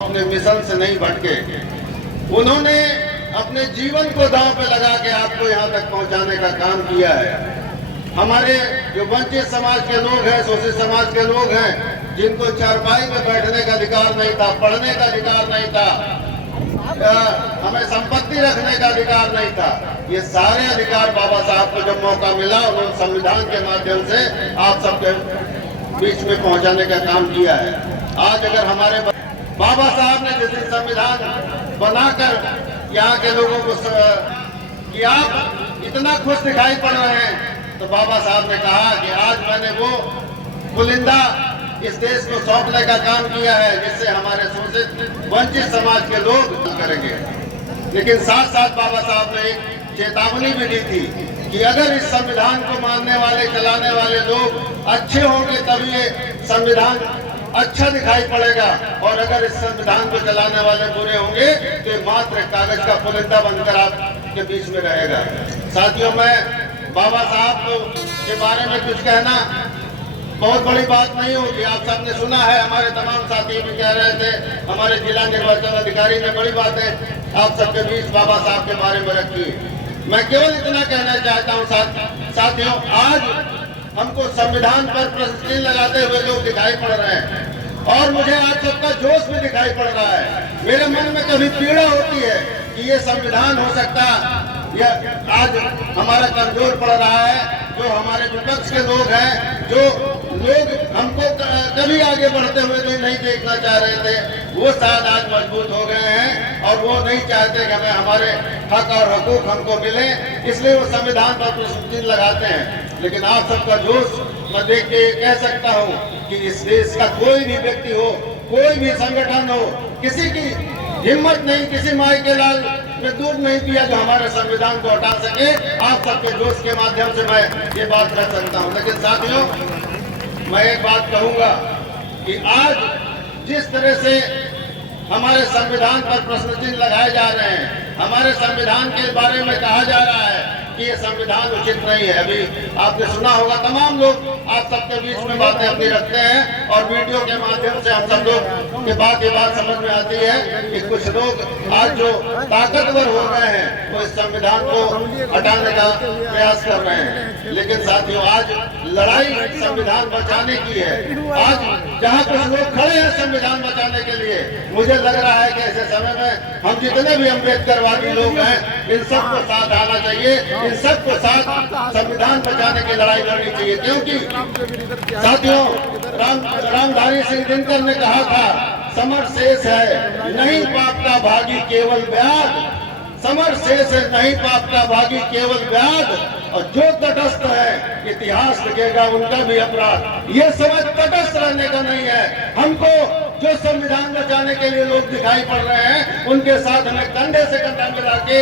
अपने मिशन से नहीं भटके। उन्होंने अपने जीवन को दांव पे लगा के आपको यहाँ तक पहुँचाने का काम किया है। हमारे जो वंचित समाज के लोग हैं, शोषित समाज के लोग हैं, जिनको चारपाई में बैठने का अधिकार नहीं था, पढ़ने का अधिकार नहीं था, हमें संपत्ति रखने का अधिकार नहीं था, ये सारे अधिकार बाबा साहब को जब मौका मिला उन्होंने संविधान के माध्यम से आप सबके बीच में पहुंचाने का काम किया है। आज अगर हमारे बाबा साहब ने जैसे संविधान बनाकर यहाँ के लोगों को कि आप इतना खुश दिखाई पड़ रहे हैं, तो बाबा साहब ने कहा कि आज मैंने वो पुलिंदा इस देश को सौंपने का काम किया है जिससे हमारे शोषित वंचित समाज के लोग करेंगे। लेकिन साथ साथ बाबा साहब ने एक चेतावनी भी दी थी कि अगर इस संविधान को मानने वाले, चलाने वाले लोग अच्छे होंगे तभी ये संविधान अच्छा दिखाई पड़ेगा, और अगर इस संविधान को चलाने वाले बुरे होंगे तो ये मात्र कागज का पुलिंदा बनकर आपके बीच में रहेगा। साथियों, मैं बाबा साहब के बारे में कुछ कहना बहुत बड़ी बात नहीं होगी। आप सबने सुना है, हमारे तमाम साथी भी कह रहे थे, हमारे जिला निर्वाचन अधिकारी ने बड़ी बातें आप सबके बीच बाबा साहब के बारे में रखी। मैं केवल इतना कहना चाहता हूँ साथियों, आज हमको संविधान पर प्रश्न चिन्ह लगाते हुए लोग दिखाई पड़ रहे हैं और मुझे आज सबका जोश भी दिखाई पड़ रहा है। मेरे मन में कभी पीड़ा होती है कि ये संविधान हो सकता यह आज हमारा कमजोर पड़ रहा है। जो हमारे विपक्ष के लोग हैं, जो लोग हमको कभी आगे बढ़ते हुए नहीं देखना चाह रहे थे, वो शायद आज मजबूत हो गए हैं और वो नहीं चाहते कि हमें हमारे हक और हकूक हमको मिले, इसलिए वो संविधान पर प्रश्न चिन्ह लगाते हैं। लेकिन आप सबका जोश मैं देख के कह सकता हूँ कि इस देश का कोई भी व्यक्ति हो, कोई भी संगठन हो, किसी की हिम्मत नहीं, किसी माई के लाल ने दूध नहीं पिया जो हमारे संविधान को हटा सके। आप सबके जोश के माध्यम से मैं ये बात कह सकता हूँ। लेकिन साथियों, मैं एक बात कहूंगा कि आज जिस तरह से हमारे संविधान पर प्रश्न चिन्ह लगाए जा रहे हैं, हमारे संविधान के बारे में कहा जा रहा है कि ये संविधान उचित नहीं है। अभी आपने सुना होगा, तमाम लोग आप सबके बीच में बातें अपनी रखते हैं और वीडियो के माध्यम से हम सब लोग के बाद ये बात समझ में आती है कि कुछ लोग आज जो ताकतवर हो गए हैं वो इस संविधान को हटाने का प्रयास कर रहे हैं। लेकिन साथियों, आज लड़ाई संविधान बचाने की है। आज जहाँ कुछ लोग खड़े हैं संविधान बचाने के लिए, मुझे लग रहा है कि ऐसे समय में हम जितने भी अम्बेडकरवादी लोग हैं, इन सबको साथ आना चाहिए, इन सबको साथ संविधान बचाने की लड़ाई लड़नी चाहिए। क्योंकि साथियों, रामधारी सिंह दिनकर ने कहा था, समर शेष है नहीं पाप का भागी केवल व्याध, समर शेष है नहीं पाप का भागी केवल व्याध, और जो तटस्थ है इतिहास लिखेगा उनका भी अपराध। ये समझ तटस्थ रहने का नहीं है। हमको जो संविधान बचाने के लिए लोग दिखाई पड़ रहे हैं, उनके साथ हमें कंधे से कंधा मिला के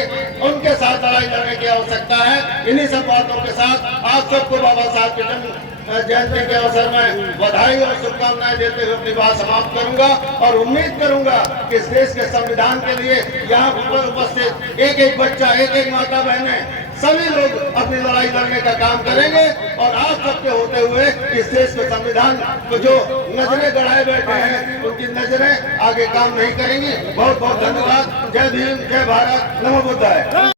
उनके साथ लड़ाई लड़ने की आवश्यकता है। इन्हीं सब बातों के साथ आप सबको बाबा साहब के जन्म जयंती के अवसर में बधाई और शुभकामनाएं देते हुए अपनी बात समाप्त करूंगा और उम्मीद करूंगा कि इस देश के संविधान के लिए यहाँ उपस्थित एक एक बच्चा, एक एक माता बहनें, सभी लोग अपनी लड़ाई लड़ने का काम करेंगे और आप सबके होते हुए इस देश के संविधान को जो नजरें गड़ाए बैठे हैं उनकी नजरें आगे काम नहीं करेंगी। बहुत बहुत धन्यवाद। जय भीम, जय भारत, नमो बुद्धाय।